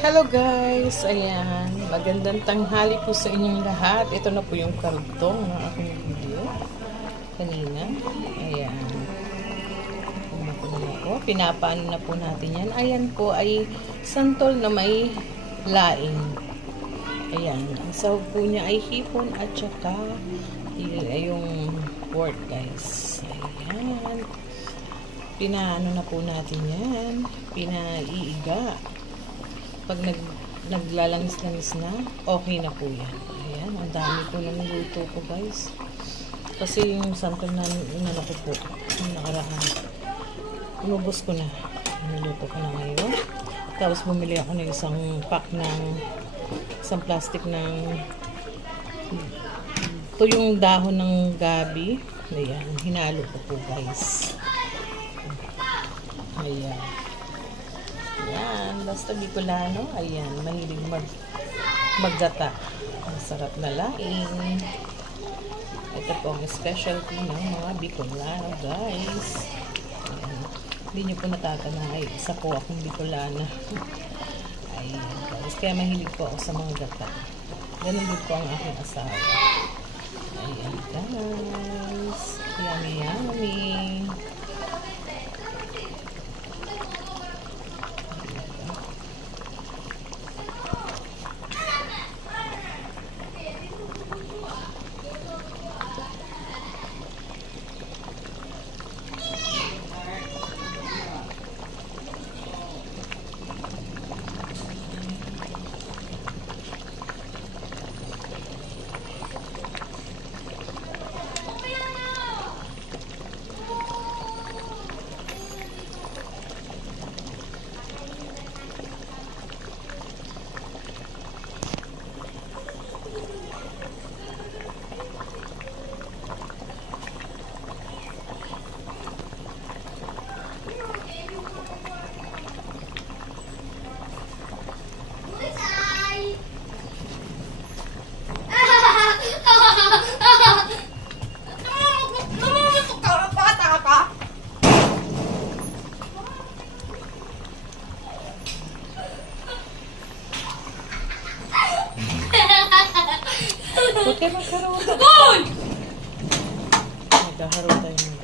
Hello guys! Ayan, magandang tanghali po sa inyong lahat. Ito na po yung karugtong ng aking video kanina. Ayan. Pinapaano na po natin yan. Ayan po ay santol na may laing. Ayan. Ang sahog po niya ay hipon at saka yung pork guys. Ayan. Pinaano na po natin yan. Pinaiiga. Pag naglalangis-langis na, okay na po yan. Ayan, ang dami po ng luto ko guys. Kasi yung santol na inano ko po, yung nakaraan, inubos ko na. Niluto ko na ngayon. Tapos bumili ako ng isang pack ng, isang plastic ng, ito yung dahon ng gabi. Ayan, hinalo ko po guys. Ayan. Ayan, basta Bicolano. Ayan, mahilig maggata. Ang sarap na laing. Ito po ang specialty ng mga Bicolano, guys. Ayan. Hindi nyo po natatanong, ay isa po akong Bicolana. Ayan, guys. Kaya mahilig po ako sa mga gata. Ganun din po ang aking asawa. Ayan, guys. Yummy, yummy. Huwag kayo magkaroon. Magkakaroon tayo ng